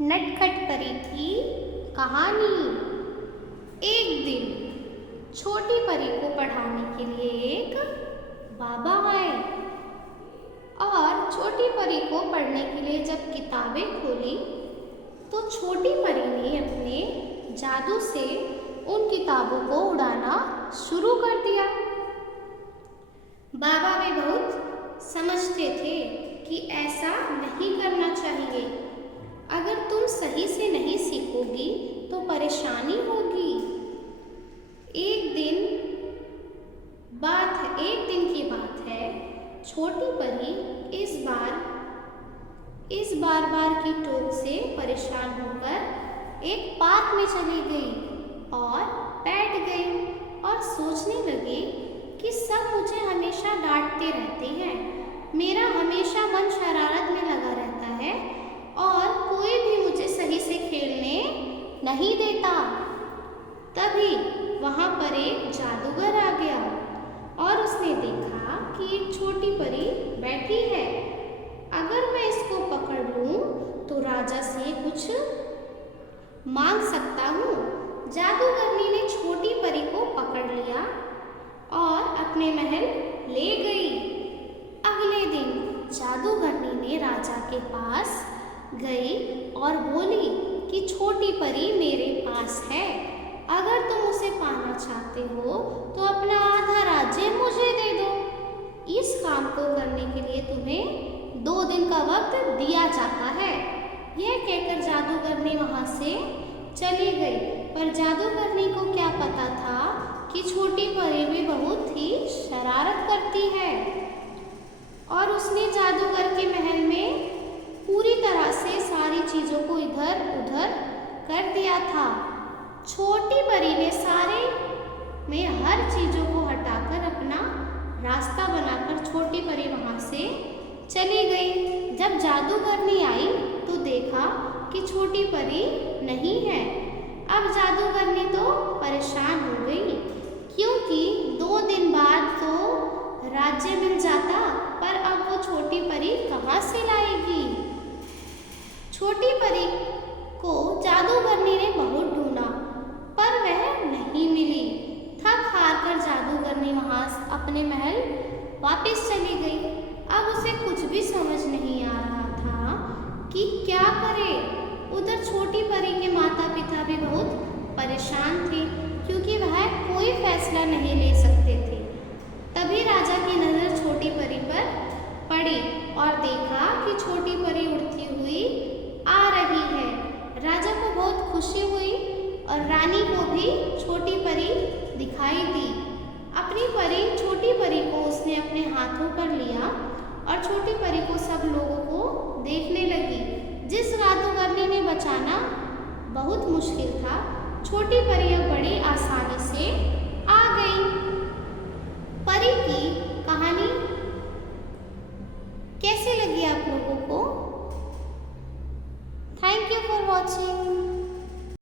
नटखट परी की कहानी। एक दिन छोटी परी को पढ़ाने के लिए एक बाबा आए और छोटी परी को पढ़ने के लिए जब किताबें खोली तो छोटी परी ने अपने जादू से उन किताबों को उड़ाना शुरू कर दिया। बाबा भी बहुत समझते थे कि ऐसा नहीं करना चाहिए। अगर तुम सही से नहीं सीखोगी तो परेशानी होगी। एक दिन की बात है, छोटी परी इस बार की टोक से परेशान होकर एक पार्क में चली गई और बैठ गई और सोचने लगी कि सब मुझे हमेशा डांटते रहते हैं, मेरा हमेशा मन शरारत में लगा रहता है और कोई भी मुझे सही से खेलने नहीं देता। तभी वहाँ पर एक जादूगर आ गया और उसने देखा कि एक छोटी परी बैठी है। अगर मैं इसको पकड़ लूँ तो राजा से कुछ मांग सकता हूँ। जादूगरनी ने छोटी परी को पकड़ लिया और अपने महल ले गई। अगले दिन जादूगरनी ने राजा के पास गई और बोली कि छोटी परी मेरे पास है, अगर तुम उसे पाना चाहते हो तो अपना आधा राज्य मुझे दे दो। इस काम को करने के लिए तुम्हें 2 दिन का वक्त दिया जाता है। यह कहकर जादूगरनी वहाँ से चली गई, पर जादूगरनी को क्या पता था कि छोटी परी भी बहुत ही शरारत करती है और उसने जादूगर के महल में पूरी तरह से सारी चीज़ों को इधर उधर कर दिया था। छोटी परी ने सारे में हर चीज़ों को हटाकर अपना रास्ता बनाकर छोटी परी वहाँ से चली गई। जब जादूगरनी आई तो देखा कि छोटी परी नहीं है। अब जादूगरनी तो परेशान हो गई, क्योंकि 2 दिन बाद तो राज्य मिल जाता, पर अब वो छोटी परी कहाँ से लाएगी। छोटी परी को जादूगरनी ने बहुत ढूंढा पर वह नहीं मिली। थक हार कर जादूगरनी वहाँ अपने महल वापस चली गई। अब उसे कुछ भी समझ नहीं आ रहा था कि क्या करे। उधर छोटी परी के माता पिता भी बहुत परेशान थे, क्योंकि वह कोई फैसला नहीं ले सकते थे। तभी राजा की नज़र छोटी परी पर पड़ी और देखा कि छोटी परी उड़ती हुई आ रही है। राजा को बहुत खुशी हुई और रानी को भी छोटी परी दिखाई दी। अपनी परी छोटी परी को उसने अपने हाथों पर लिया और छोटी परी को सब लोगों को देखने लगी। जिस जादूगरनी ने बचाना बहुत मुश्किल था, छोटी परी अब बड़ी आसानी से आ गई। परी की